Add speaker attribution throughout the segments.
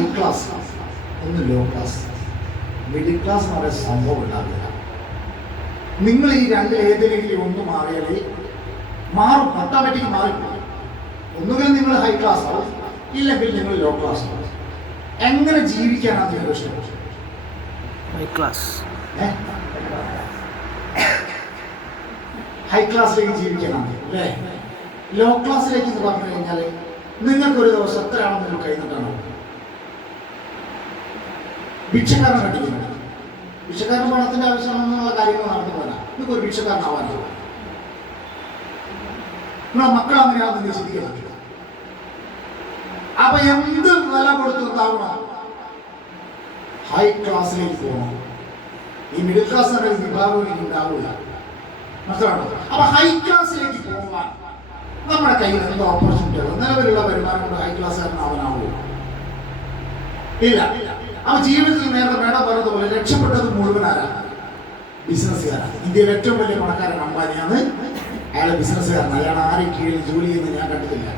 Speaker 1: High class ഒന്ന് low class middle class പറയുന്ന സംഭവം ഉണ്ടാകില്ല നിങ്ങൾ ഈ രണ്ടിൽ ഏതെങ്കിലും ഒന്ന് മാറിയാൽ മാറും. ഓട്ടോമാറ്റിക് മാറിപ്പോകും ഒന്നുകിൽ നിങ്ങൾ ഹൈ ക്ലാസ് ആവും ഇല്ലെങ്കിൽ നിങ്ങൾ ലോ ക്ലാസ് ആവും. എങ്ങനെ ജീവിക്കാനാണ് നിങ്ങൾ ഇഷ്ടം
Speaker 2: ഹൈ ക്ലാസ്
Speaker 1: ഹൈ ക്ലാസ്സിലേക്ക് ജീവിക്കാനാണ്. അല്ലേ? ലോ ക്ലാസ്സിലേക്ക് എന്ന് പറഞ്ഞു കഴിഞ്ഞാൽ നിങ്ങൾക്കൊരു ദിവസം എത്രയാണെന്ന് നിങ്ങൾ കഴിഞ്ഞിട്ടാണോ ഭിക്ഷക്കാരൻ കണ്ടിട്ടുണ്ട് ഭിക്ഷക്കാരൻ പണത്തിന്റെ ആവശ്യമാണെന്നുള്ള കാര്യങ്ങൾ പോരാ. നിങ്ങൾക്ക് ഒരു ഭിക്ഷക്കാരനാവാനാവും നമ്മളെ മക്കൾ അങ്ങനെയാണെന്ന് നീ ചിന്തിക്കാൻ പറ്റില്ല അപ്പൊ എന്ത് വില കൊടുത്തു ഉണ്ടാവണം? ഹൈ ക്ലാസ്സിലേക്ക് പോകണം. ഈ മിഡിൽ ക്ലാസ് എന്ന ഒരു വിഭാഗം ഇനി ഉണ്ടാവില്ല. അപ്പൊ ഹൈ ക്ലാസ്സിലേക്ക് പോകാൻ നമ്മുടെ കയ്യിൽ എന്തോ ഓപ്പർച്യൂണിറ്റികൾ നിലവിലുള്ള വരുമാനം കൊണ്ട് ഹൈ ക്ലാസ്സുകാരനാവാനാവൂ ഇല്ല. അപ്പൊ ജീവിതത്തിൽ നേരത്തെ വേണം പറഞ്ഞതുപോലെ രക്ഷപ്പെട്ടത് മുഴുവൻ ആരാണ് ബിസിനസ്സുകാരാണ്. ഇന്ത്യയിലെ ഏറ്റവും വലിയ പണക്കാരൻ അംബാനിയാണ്. അയാൾ ബിസിനസ്സുകാരൻ അയാൾ ആരും കീഴിൽ ജോലി ചെയ്യുന്നത് ഞാൻ കണ്ടിട്ടില്ല.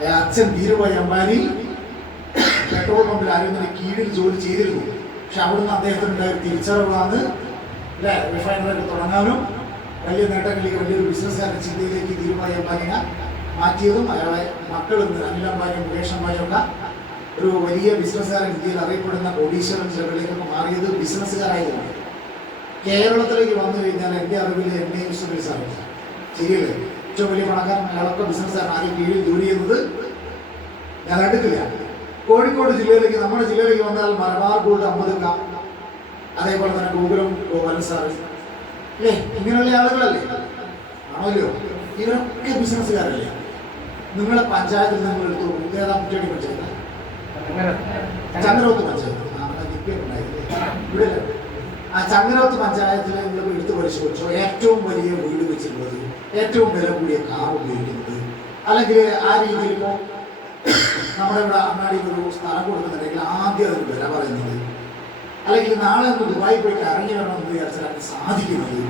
Speaker 1: അയാൾ അച്ഛൻ ധീരുഭായ് അംബാനി. പെട്രോൾ പമ്പിൽ ആരും തന്നെ കീഴിൽ ജോലി ചെയ്തിരുന്നു. പക്ഷെ അവിടുന്ന് അദ്ദേഹത്തിന് ഉണ്ടായ ഒരു തിരിച്ചറിവാണ്. അല്ലെ? റിഫൈനറി തുടങ്ങാനും വലിയ നേട്ടങ്ങളിലേക്ക് വലിയൊരു ബിസിനസ്സുകാരൻ ചിന്തയിലേക്ക് ധീരുഭായ് അംബാനിനെ മാറ്റിയതും അയാളെ മക്കളും ഇന്ന് അനിൽ അംബാനിയും മുകേഷ് അംബാനിയും ഒക്കെ ഒരു വലിയ ബിസിനസ്സുകാരൻ ഇന്ത്യയിൽ അറിയപ്പെടുന്ന കോടീശ്വരൻ ലെവലിലേക്കൊക്കെ മാറിയത് ബിസിനസ്സുകാരായതാണ് കേരളത്തിലേക്ക് വന്നു കഴിഞ്ഞാൽ എന്റെ അറിവിൽ എം എ യൂസുഫ് ശരിയല്ലേ? ഏറ്റവും വലിയ പണക്കാരൻ അയാളൊക്കെ ബിസിനസ്സുകാരൻ ആദ്യം കീഴിൽ ജോലി ചെയ്യുന്നത് ഞാൻ അടുക്കില്ല കോഴിക്കോട് ജില്ലയിലേക്ക് നമ്മുടെ ജില്ലയിലേക്ക് വന്നാൽ മലബാർ ഗോൾഡ് അമ്പത് അതേപോലെ തന്നെ ഗോകുലം ഗോപാലൻ സാർ അല്ലേ? ഇങ്ങനെയുള്ള ആളുകളല്ലേ? ആണല്ലോ? ഇവരൊക്കെ ബിസിനസ്സുകാരല്ലേ? നിങ്ങളെ പഞ്ചായത്തിൽ നിങ്ങൾ എടുത്തു. ഏതാ മുറ്റടി പഞ്ചായത്ത്? ചങ്ങരോത്ത് പഞ്ചായത്ത്. ആ, ചങ്ങരോത്ത് പഞ്ചായത്തിൽ നിങ്ങൾ എടുത്തു പരിശോധിച്ചോ? ഏറ്റവും വലിയ വീട് വെച്ചിട്ടുള്ളത് ഏറ്റവും വില കൂടിയ കാർ ഉപയോഗിക്കുന്നത്. അല്ലെങ്കിൽ ആ രീതിയിൽ ഇപ്പോൾ നമ്മുടെ ഇവിടെ അങ്ങാടി ഒരു സ്ഥലം കൊടുക്കുന്നുണ്ടെങ്കിൽ ആദ്യം അതിന് വില പറയുന്നത്. അല്ലെങ്കിൽ നാളെ ഒന്ന് ദുബായി പോയിട്ട് ഇറങ്ങി വരണമെന്ന് വിചാരിച്ചാൽ സാധിക്കുന്നത്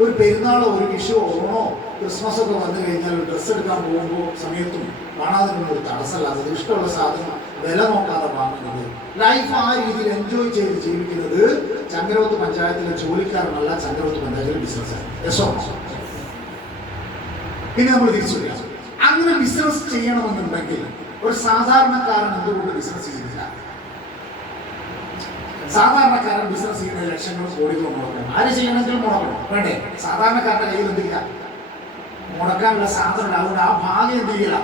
Speaker 1: ഒരു പെരുന്നാളോ ഒരു വിഷു ഓണോ ക്രിസ്മസ് ഒക്കെ വന്നു കഴിഞ്ഞാൽ ഒരു ഡ്രസ്സ് എടുക്കാൻ പോകുമ്പോൾ സമയത്തും കാണാതിരുന്ന ഒരു തടസ്സമല്ലാത്തത് ഇഷ്ടമുള്ള സാധനം വില നോക്കാതെ വാങ്ങുന്നത്. ലൈഫ് ആ രീതിയിൽ എൻജോയ് ചെയ്ത് ജീവിക്കുന്നത് ചങ്കരോത്ത് പഞ്ചായത്തിലെ ജോലിക്കാരനല്ല ചങ്കരോത്ത് പഞ്ചായത്തിലെ ബിസിനസ്സാണ് യശോ പിന്നെ നമ്മൾ തിരിച്ചു വരിക അങ്ങനെ ബിസിനസ് ചെയ്യണമെന്നുണ്ടെങ്കിൽ ഒരു സാധാരണക്കാരൻ എന്തുകൊണ്ട് ബിസിനസ് ചെയ്യുന്നില്ല? സാധാരണക്കാരൻ ബിസിനസ് ചെയ്യുന്ന കോടികൾ മുടക്കണം. ആര് ചെയ്യണമെങ്കിൽ മുടക്കണം. വേണ്ടേ? സാധാരണക്കാരുടെ കയ്യിൽ എന്തില്ല? മുടക്കാനുള്ള സാധനം അതുകൊണ്ട് ആ ഭാഗം എന്ത് ചെയ്യില്ല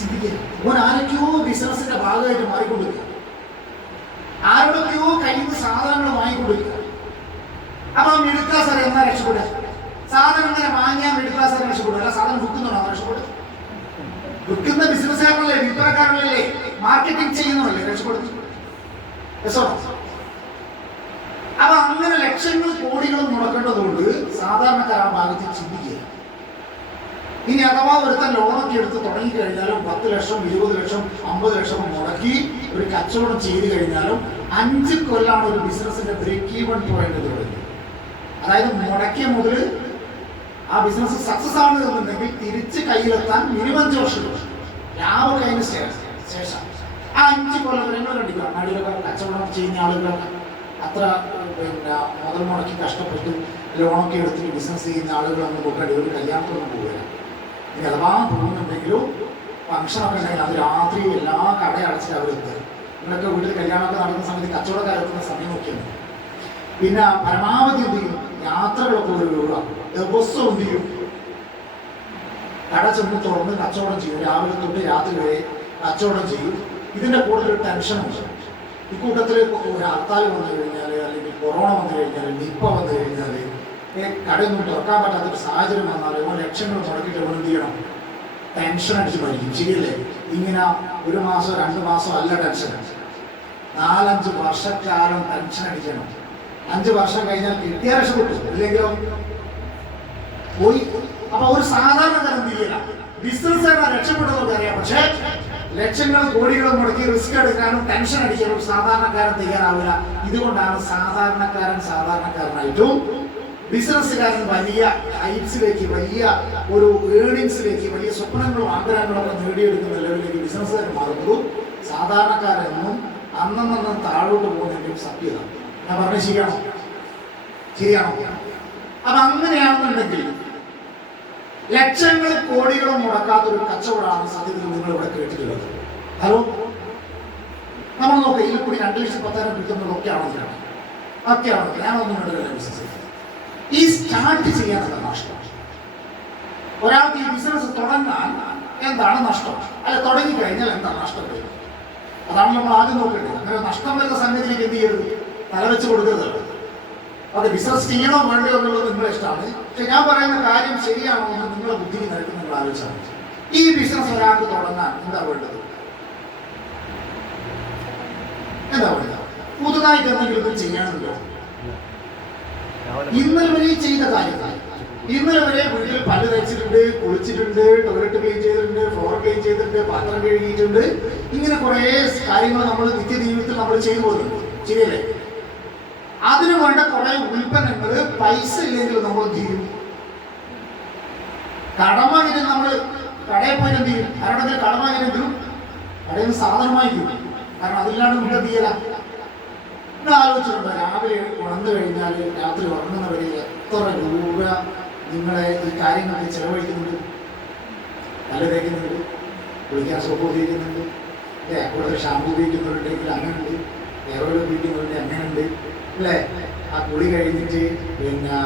Speaker 1: ചിന്തിക്കില്ല ഓൻ ആരൊക്കെയോ ബിസിനസിന്റെ ഭാഗമായിട്ട് മാറിക്കൊണ്ടിരിക്കുക. ആരോടൊക്കെയോ കയ്യിൽ സാധനങ്ങൾ വാങ്ങിക്കൊണ്ടിരിക്കുക. അപ്പൊ മിഡിൽ ക്ലാസ് അറിയാം എന്നാ രക്ഷപ്പെടുക? സാധനം ഇങ്ങനെ വാങ്ങിയാൽ മിഡിൽ ക്ലാസ് രക്ഷപ്പെടുക? അല്ല സാധനം വിൽക്കുന്നുണ്ടോ രക്ഷപ്പെടുക. വിൽക്കുന്ന ബിസിനസ്സുകാരനല്ലേ വിൽപ്പനക്കാരനല്ലേ? മാർക്കറ്റിംഗ് ചെയ്യുന്നതല്ലേ രക്ഷപ്പെടുന്നു അപ്പൊ അങ്ങനെ ലക്ഷങ്ങൾ കോടികളും മുടക്കേണ്ടതുകൊണ്ട് സാധാരണക്കാർ ആ ഭാഗത്തിൽ ചിന്തിക്കുക ഇനി അഥവാ ഒരുത്തൻ ലോണൊക്കെ എടുത്ത് തുടങ്ങി കഴിഞ്ഞാലും പത്ത് ലക്ഷം ഇരുപത് ലക്ഷം അമ്പത് ലക്ഷം മുടക്കി ഒരു കച്ചവടം ചെയ്തു കഴിഞ്ഞാലും അഞ്ച് കൊല്ലാണ് ഒരു ബിസിനസിന്റെ ബ്രേക്ക് ഈവൺ പോയിന്റ് തുടങ്ങി അതായത് മുടക്കിയ മുതൽ ആ ബിസിനസ് സക്സസ് ആണ് എന്നുണ്ടെങ്കിൽ തിരിച്ച് കയ്യിലെത്താൻ മിനിമം അഞ്ച് വർഷം. ലാഭം കഴിഞ്ഞ ശേഷം. ആ അഞ്ച് കൊല്ലം നിങ്ങൾ കണ്ടില്ല അങ്ങാടിയിലൊക്കെ കച്ചവടം ചെയ്യുന്ന ആളുകളൊക്കെ. അത്ര പിന്നെ മുതൽ മുടക്കി കഷ്ടപ്പെട്ട് ലോണൊക്കെ എടുത്തിട്ട് ബിസിനസ് ചെയ്യുന്ന ആളുകളൊന്നും കൂട്ടാടി ഒരു കല്യാണത്തിനൊന്നും പോകില്ല ഇനി അഥവാ പോകുന്നുണ്ടെങ്കിലും ഫംഗ്ഷനൊക്കെ ഉണ്ടെങ്കിൽ അത് രാത്രി എല്ലാ കട അടച്ചിട്ട് അവരെത്തുക നിങ്ങളൊക്കെ വീട്ടിൽ കല്യാണമൊക്കെ നടക്കുന്ന സമയത്ത് കച്ചവടക്കാരെത്തുന്ന സമയം നോക്കിയാണ് പിന്നെ പരമാവധി എന്ത് ചെയ്യും? യാത്രകളൊക്കെ ഒരു ഒഴിവാക്കും. ദിവസം എന്ത് ചെയ്യും? കട ചെന്ന് തുറന്ന് കച്ചവടം ചെയ്യും. രാവിലെ തൊട്ട് രാത്രി വരെ കച്ചവടം ചെയ്യും. ഇതിന്റെ കൂടുതൽ ടെൻഷനുണ്ട് ഇക്കൂട്ടത്തിൽ ഒരു ഹർത്താൽ വന്നു കഴിഞ്ഞാൽ അല്ലെങ്കിൽ കൊറോണ വന്നു കഴിഞ്ഞാൽ നിപ്പ വന്നു കഴിഞ്ഞാൽ കടയൊന്നും തുറക്കാൻ പറ്റാത്തൊരു സാഹചര്യം വന്നാൽ ലക്ഷങ്ങൾ മുടക്കിയിട്ട് എന്ത് ചെയ്യണം? ടെൻഷൻ അടിച്ച് മരിക്കും. ശരിയല്ലേ ഇങ്ങനെ ഒരു മാസം രണ്ട് മാസം അല്ല ടെൻഷൻ നാലഞ്ച് വർഷക്കാലം ടെൻഷൻ അടിക്കണം. അഞ്ച് വർഷം കഴിഞ്ഞാൽ കിട്ടിയ രക്ഷപ്പെട്ടു. ഇല്ലെങ്കിലോ? പോയി. അപ്പൊ ഒരു സാധാരണ തരം ബിസിനസ് രക്ഷപ്പെട്ടതൊക്കെ അറിയാം പക്ഷേ ലക്ഷങ്ങളും കോടികളും മുടക്കി റിസ്ക് എടുക്കാനും ടെൻഷൻ അടിക്കാനും സാധാരണക്കാരൻ തയ്യാറാവില്ല. ഇതുകൊണ്ടാണ് സാധാരണക്കാരൻ സാധാരണക്കാരനായിട്ടും ബിസിനസ്സുകാരൻ വലിയ ഹൈറ്റ്സിലേക്ക് വലിയ ഒരു ഏണിങ്സിലേക്ക് വലിയ സ്വപ്നങ്ങളും ആഗ്രഹങ്ങളും ഒക്കെ നേടിയെടുക്കുന്ന ലെവലിലേക്ക് ബിസിനസ്സുകാരൻ മാറുന്നതും സാധാരണക്കാരെന്നും അന്നെന്നും താഴോട്ട് പോകുന്നതിന്റെയും സത്യത. ഞാൻ പറഞ്ഞ ശരിയാണോ? ശരിയാണോ? അപ്പൊ അങ്ങനെയാണെന്നുണ്ടെങ്കിൽ ലക്ഷങ്ങൾ കോടികളും മുടക്കാത്ത ഒരു കച്ചവടമാണ് സത്യത്തിൽ നിങ്ങൾ ഇവിടെ കേട്ടിട്ടുള്ളത്. ഹലോ? നമ്മൾ നോക്കാം ഇതിൽ കൂടി രണ്ട് ലക്ഷം പത്തായിരം കിട്ടുന്നതൊക്കെ ആണെങ്കിലാണ് ഒക്കെ ആണെങ്കിൽ ഞാനൊന്നും കണ്ടില്ല ബിസിനസ് ഈ സ്റ്റാർട്ട് ചെയ്യാനുള്ള നഷ്ടം. ഒരാൾക്ക് ഈ ബിസിനസ് തുടങ്ങാൻ എന്താണ് നഷ്ടം? അല്ല തുടങ്ങി കഴിഞ്ഞാൽ എന്താണ് നഷ്ടം? അതാണ് നമ്മൾ ആദ്യം നോക്കേണ്ടത്. അങ്ങനെ നഷ്ടം വരുന്ന സംഗതിയിലേക്ക് എന്ത് ചെയ്യരുത്? തലവെച്ച് കൊടുക്കരുതല്ലോ അത് ചെയ്യണോ വേണ്ടയോ എന്നുള്ളത് നിങ്ങളുടെ ഇഷ്ടമാണ്. പക്ഷെ ഞാൻ പറയുന്ന കാര്യം ശരിയാണോ എന്ന് നിങ്ങളുടെ ബുദ്ധിക്ക് നിരക്ക് നിങ്ങൾ ആലോചിച്ചാൽ. ഈ ബിസിനസ് ഒരാൾക്ക് തുടങ്ങാൻ എന്താ വേണ്ടത്? എന്താ വേണ്ടത്? പുതുതായിട്ട് എന്തെങ്കിലും ചെയ്യണമല്ലോ. ഇന്നലെ വരെ ചെയ്ത കാര്യങ്ങൾ ഇന്നലെ വരെ വീട്ടിൽ പല്ല് തയ്ച്ചിട്ടുണ്ട് കുളിച്ചിട്ടുണ്ട് ടോയ്ലറ്റ് ക്ലീൻ ചെയ്തിട്ടുണ്ട് ഫ്ലോർ ക്ലീൻ ചെയ്തിട്ടുണ്ട് പാത്രം കഴുകിയിട്ടുണ്ട്. ഇങ്ങനെ കുറേ കാര്യങ്ങൾ നമ്മൾ നിത്യ ജീവിതത്തിൽ നമ്മൾ ചെയ്തു പോകുന്നുണ്ട് ശരിയല്ലേ? അതിന് വേണ്ട കുറെ ഉൽപ്പന്നങ്ങൾ പൈസ ഇല്ലെങ്കിൽ നമ്മൾ തീരും കടമായിട്ട് നമ്മൾ കടയിൽ പോയി എന്ത് ചെയ്യും? ആരോടെങ്കിലും കടമായിരുന്നെങ്കിലും കടയിൽ നിന്ന് സാധനമായി തീരും കാരണം അതില്ലാണ്ട് നമുക്ക് ചെയ്യല? നിങ്ങൾ ആലോചിച്ചിട്ടുണ്ടോ? രാവിലെ ഉണർന്നു കഴിഞ്ഞാൽ രാത്രി ഉറങ്ങുന്നവരെ എത്ര രൂപ നിങ്ങളെ ഈ കാര്യങ്ങളൊക്കെ ചെലവഴിക്കുന്നുണ്ട്? നല്ല തേക്കുന്നുണ്ട്. കുളിക്കാൻ സോപ്പ് ഉപയോഗിക്കുന്നുണ്ട്. അല്ലേ കൂടുതൽ ഷാമ്പു ഉപയോഗിക്കുന്നവരുണ്ടെങ്കിൽ അങ്ങനെയുണ്ട്. എയറോയിൽ ഉപയോഗിക്കുന്നവരുണ്ട് അങ്ങനെയുണ്ട്. അല്ലേ ആ കുളി കഴിഞ്ഞിട്ട് പിന്നെ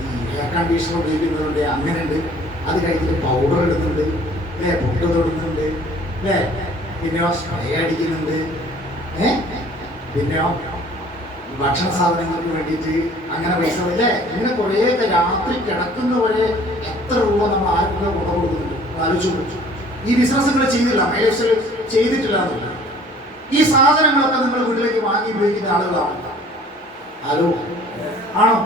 Speaker 1: ഈ എയർ കണ്ടീഷണർ ഉപയോഗിക്കുന്നവരുണ്ട് അങ്ങനെയുണ്ട്. അത് കഴിഞ്ഞിട്ട് പൗഡർ ഇടുന്നുണ്ട് അല്ലേ പൊട്ട് തൊടുന്നുണ്ട് അല്ലേ പിന്നെ സ്പ്രേ അടിക്കുന്നുണ്ട് ഏ? പിന്നെ ഭക്ഷണ സാധനങ്ങൾക്ക് വേണ്ടിയിട്ട് അങ്ങനെ പൈസ അല്ലേ ഇങ്ങനെ കുറേ രാത്രി കിടക്കുന്നവരെ എത്ര രൂപ നമ്മൾ ആർക്കും കൊണ്ടു കൊടുക്കുന്നുണ്ട്? ആലോചിച്ചു ഈ ബിസിനസ് നിങ്ങൾ ചെയ്തില്ല മൈലേശ്വർ ചെയ്തിട്ടില്ല എന്നില്ല ഈ സാധനങ്ങളൊക്കെ നിങ്ങൾ വീട്ടിലേക്ക് വാങ്ങി ഉപയോഗിക്കുന്ന ആളുകളാണ്. ഹലോ? ആണോ?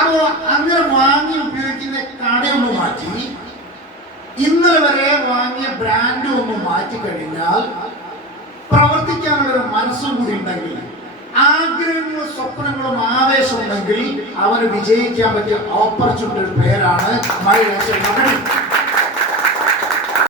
Speaker 1: അപ്പോ അങ്ങനെ വാങ്ങി ഉപയോഗിക്കുന്ന കടയൊന്ന് മാറ്റി ഇന്നലെ വരെ വാങ്ങിയ ബ്രാൻഡ് ഒന്ന് മാറ്റി കഴിഞ്ഞാൽ പ്രവർത്തിക്കാനുള്ള മനസ്സും കൂടി ഉണ്ടെങ്കിൽ ആഗ്രഹങ്ങളും സ്വപ്നങ്ങളും ആവേശം ഉണ്ടെങ്കിൽ അവന് വിജയിക്കാൻ പറ്റിയ ഓപ്പർച്യൂണിറ്റി പേരാണ് മഴ